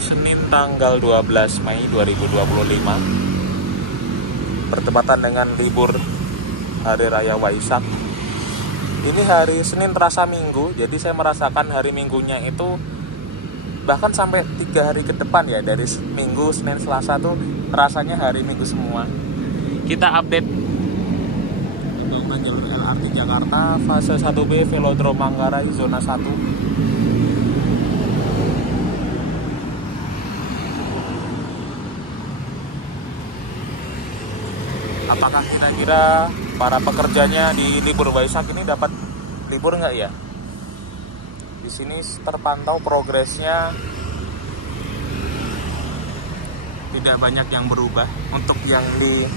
Senin tanggal 12 Mei 2025, bertepatan dengan libur Hari Raya Waisak. Ini hari Senin terasa Minggu, jadi saya merasakan hari Minggunya itu bahkan sampai 3 hari ke depan ya. Dari Minggu, Senin, Selasa tuh rasanya hari Minggu semua. Kita update pembangunan jalur LRT Jakarta fase 1B Velodrome Manggarai zona 1. Apakah kira-kira para pekerjanya di libur Waisak ini dapat libur nggak ya? Di sini terpantau progresnya tidak banyak yang berubah untuk yang di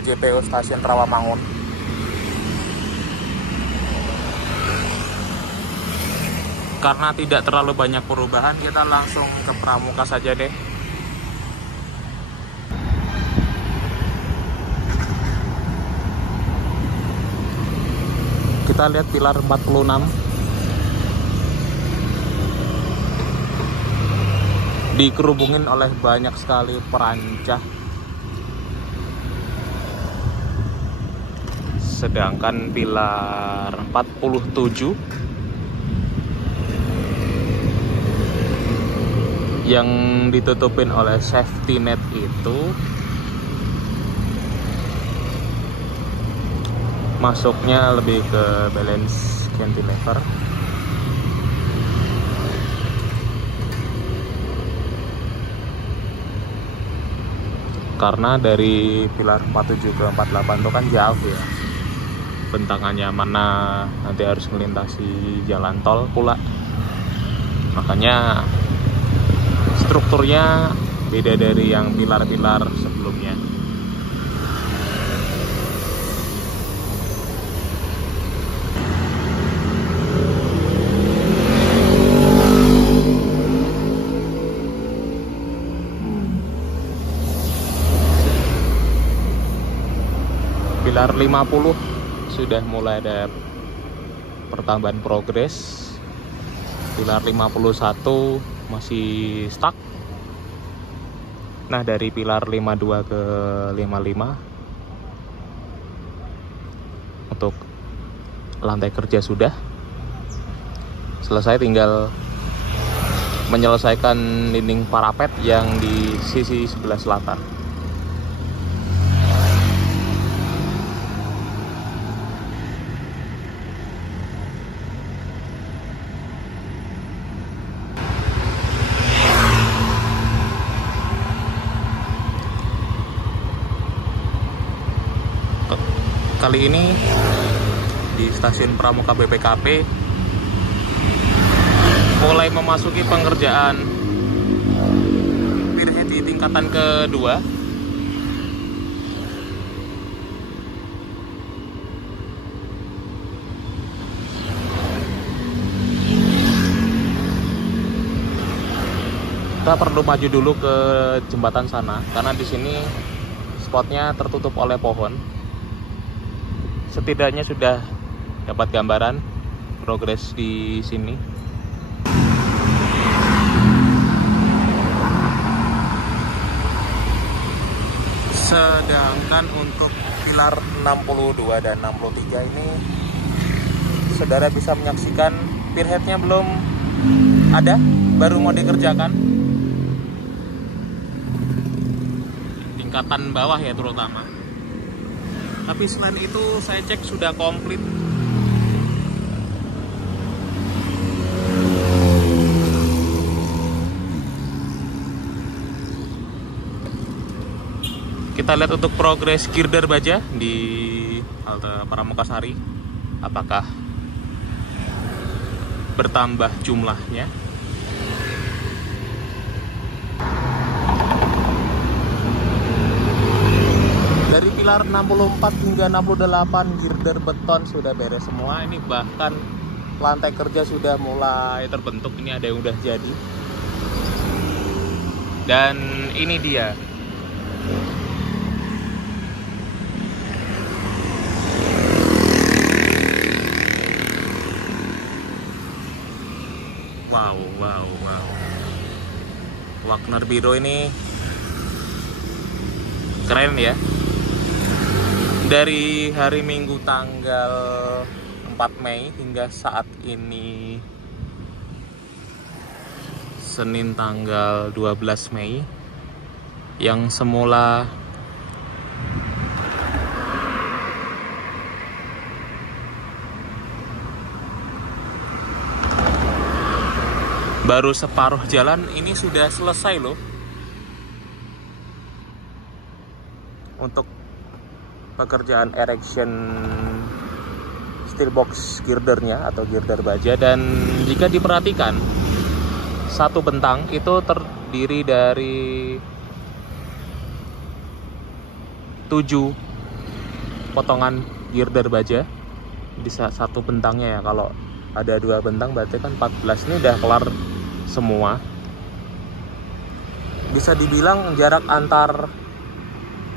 JPO Stasiun Rawamangun. Karena tidak terlalu banyak perubahan, kita langsung ke Pramuka saja deh. Kita lihat pilar 46 dikerubungin oleh banyak sekali perancah, sedangkan pilar 47 yang ditutupin oleh safety net itu masuknya lebih ke balance cantilever. Karena dari pilar 47 ke 48 itu kan jauh ya bentangannya, mana nanti harus melintasi jalan tol pula. Makanya strukturnya beda dari yang pilar-pilar sebelumnya. Pilar 50 sudah mulai ada pertambahan progres. Pilar 51 masih stuck. Nah, dari pilar 52 ke 55 untuk lantai kerja sudah selesai, tinggal menyelesaikan dinding parapet yang di sisi sebelah selatan. Kali ini di stasiun Pramuka BPKP mulai memasuki pengerjaan pier di tingkatan kedua. Kita perlu maju dulu ke jembatan sana karena di sini spotnya tertutup oleh pohon. Setidaknya sudah dapat gambaran progres di sini. Sedangkan untuk pilar 62 dan 63 ini saudara bisa menyaksikan pierheadnya belum ada, baru mau dikerjakan. Tingkatan bawah ya terutama. Tapi selain itu saya cek sudah komplit. Kita lihat untuk progres girder baja di halte Pramuka Sari, apakah bertambah jumlahnya. Dari pilar 64 hingga 68 girder beton sudah beres semua. Ini bahkan lantai kerja sudah mulai terbentuk. Ini ada yang udah jadi. Dan ini dia. Wow. Wagner Biro ini keren ya. Dari hari Minggu tanggal 4 Mei hingga saat ini Senin tanggal 12 Mei, yang semula baru separuh jalan, ini sudah selesai loh untuk pekerjaan erection steel box girdernya atau girder baja. Dan jika diperhatikan, satu bentang itu terdiri dari 7 potongan girder baja di satu bentangnya ya. Kalau ada 2 bentang berarti kan 14. Ini udah kelar semua. Bisa dibilang jarak antar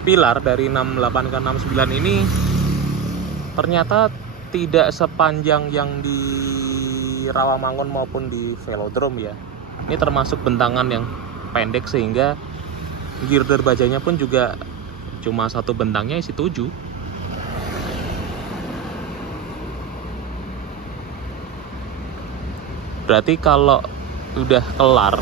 pilar dari 68 ke 69 ini ternyata tidak sepanjang yang di Rawamangun maupun di Velodrome ya. Ini termasuk bentangan yang pendek sehingga girder bajanya pun juga cuma satu bentangnya isi 7. Berarti kalau udah kelar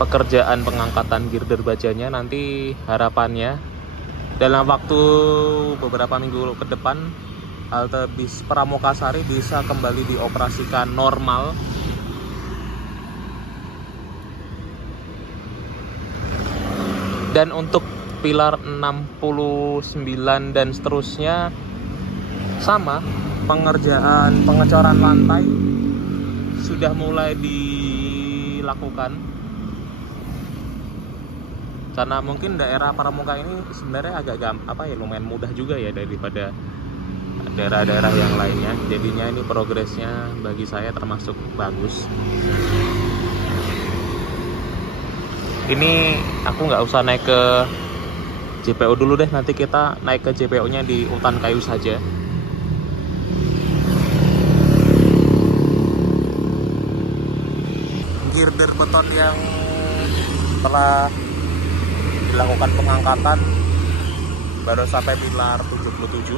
pekerjaan pengangkatan girder bajanya, nanti harapannya dalam waktu beberapa minggu ke depan halte bis Pramukasari bisa kembali dioperasikan normal. Dan untuk pilar 69 dan seterusnya sama, pengecoran lantai sudah mulai dilakukan. Karena mungkin daerah Pramuka ini sebenarnya agak lumayan mudah juga ya daripada daerah-daerah yang lainnya. Jadinya ini progresnya bagi saya termasuk bagus. Ini aku nggak usah naik ke JPO dulu deh, nanti kita naik ke JPO-nya di Utan Kayu saja. Girder beton yang telah dilakukan pengangkatan baru sampai pilar 77.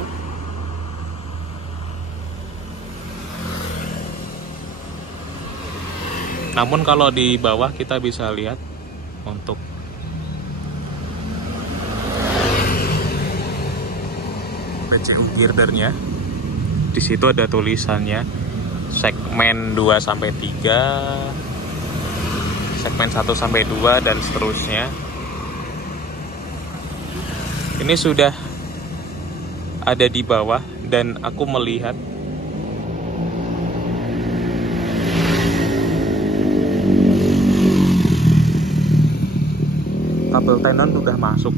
Namun kalau di bawah kita bisa lihat untuk PCU girdernya, di situ ada tulisannya segmen 2 sampai 3, segmen 1 sampai 2 dan seterusnya. Ini sudah ada di bawah dan aku melihat kabel tendon sudah masuk.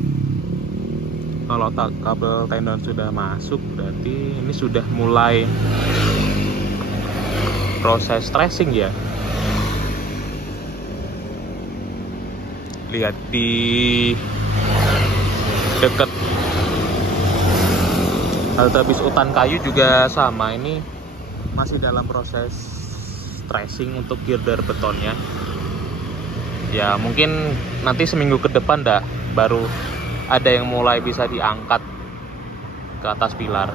Kalau kabel tendon sudah masuk berarti ini sudah mulai proses tracing ya. Lihat di dekat halte bis Utan Kayu juga sama, ini masih dalam proses tracing untuk girder betonnya. Ya mungkin nanti seminggu ke depan baru ada yang mulai bisa diangkat ke atas pilar.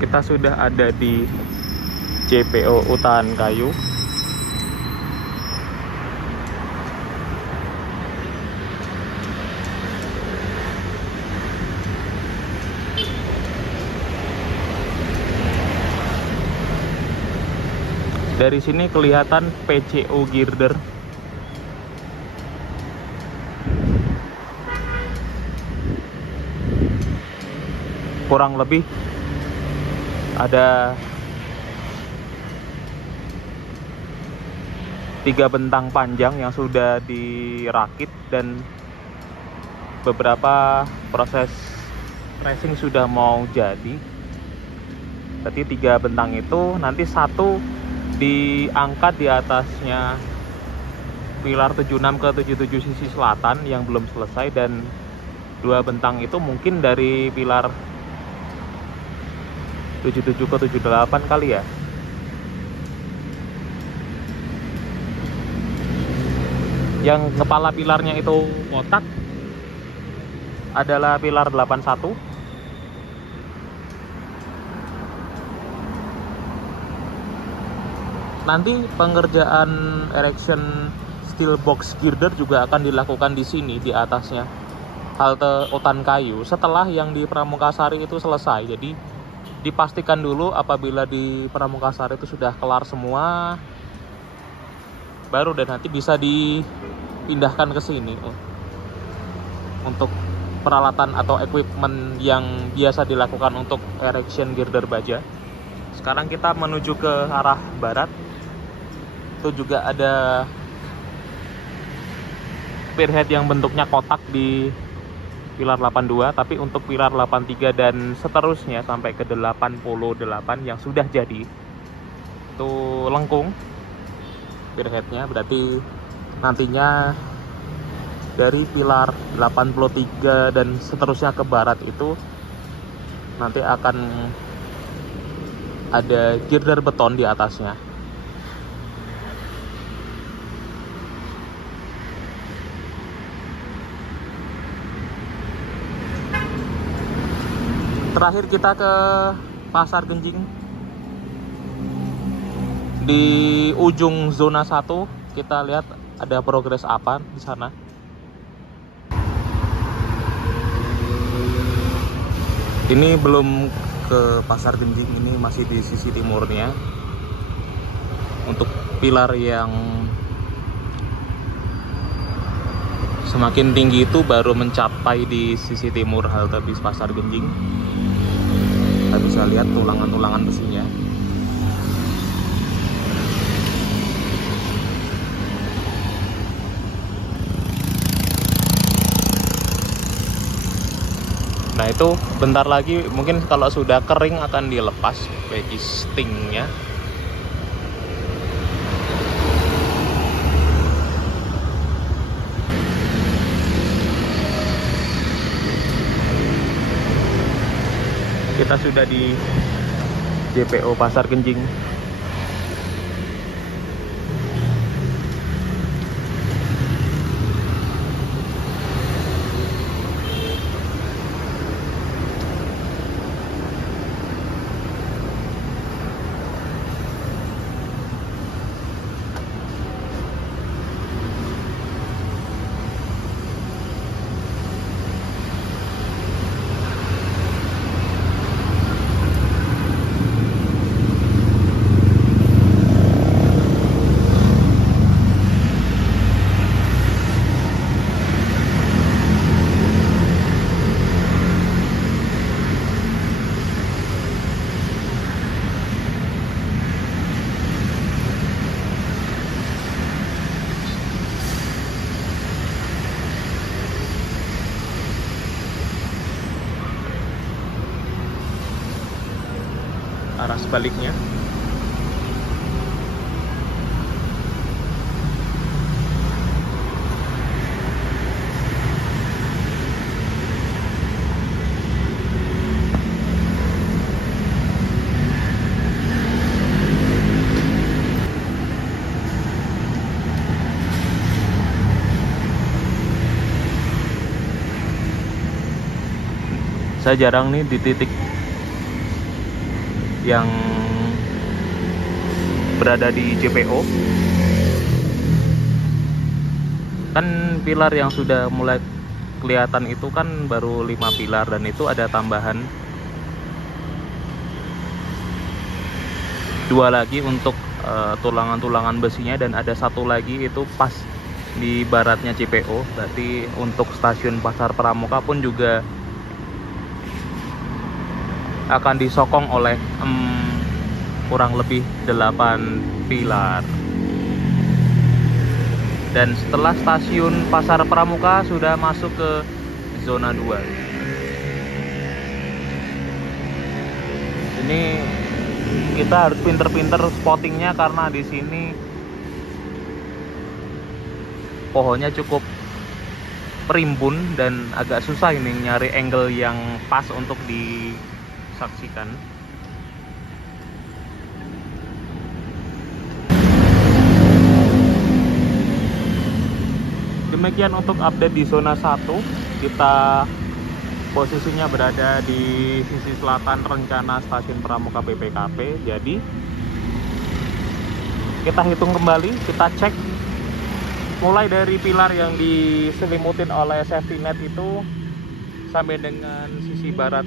Kita sudah ada di JPO Utan Kayu. Dari sini kelihatan PCO girder. Kurang lebih ada 3 bentang panjang yang sudah dirakit dan beberapa proses tracing sudah mau jadi. Berarti 3 bentang itu nanti satu diangkat di atasnya pilar 76 ke 77 sisi selatan yang belum selesai, dan 2 bentang itu mungkin dari pilar 77 ke 78 kali ya. Yang kepala pilarnya itu kotak adalah pilar 81. Nanti pengerjaan erection steel box girder juga akan dilakukan di sini, di atasnya halte Utan Kayu, setelah yang di Pramukasari itu selesai. Jadi dipastikan dulu apabila di Pramukasari itu sudah kelar semua, baru dan nanti bisa dipindahkan ke sini untuk peralatan atau equipment yang biasa dilakukan untuk erection girder baja. Sekarang kita menuju ke arah barat. Itu juga ada spearhead yang bentuknya kotak di pilar 82, tapi untuk pilar 83 dan seterusnya sampai ke 88 yang sudah jadi itu lengkung spearheadnya. Berarti nantinya dari pilar 83 dan seterusnya ke barat itu nanti akan ada girder beton di atasnya. Terakhir kita ke Pasar Genjing. Di ujung zona 1 kita lihat ada progres apa di sana. Ini belum ke Pasar Genjing, ini masih di sisi timurnya. Untuk pilar yang semakin tinggi itu baru mencapai di sisi timur halte bis Pasar Genjing. Kita bisa lihat tulangan-tulangan besinya. Nah itu bentar lagi mungkin kalau sudah kering akan dilepas bagi stingnya. Kita sudah di JPO Pasar Genjing. Arah sebaliknya. Saya jarang nih di titik yang berada di JPO. Kan pilar yang sudah mulai kelihatan itu kan baru 5 pilar, dan itu ada tambahan 2 lagi untuk tulangan-tulangan besinya, dan ada 1 lagi itu pas di baratnya JPO. Berarti untuk stasiun Pasar Pramuka pun juga akan disokong oleh kurang lebih 8 pilar. Dan setelah stasiun Pasar Pramuka sudah masuk ke zona 2. Ini kita harus pinter-pinter spottingnya karena di sini pohonnya cukup perimbun dan agak susah ini nyari angle yang pas untuk disaksikan. Demikian untuk update di zona 1. Kita posisinya berada di sisi selatan rencana stasiun Pramuka BPKP. Jadi kita hitung kembali, kita cek mulai dari pilar yang diselimutin oleh safety net itu sampai dengan sisi barat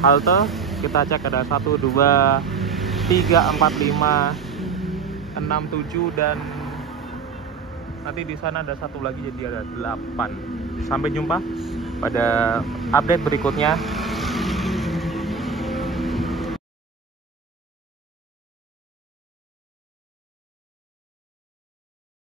halte. Kita cek ada 1, 2, 3, 4, 5, 6, 7 dan nanti di sana ada satu lagi, jadi ada 8. Sampai jumpa pada update berikutnya.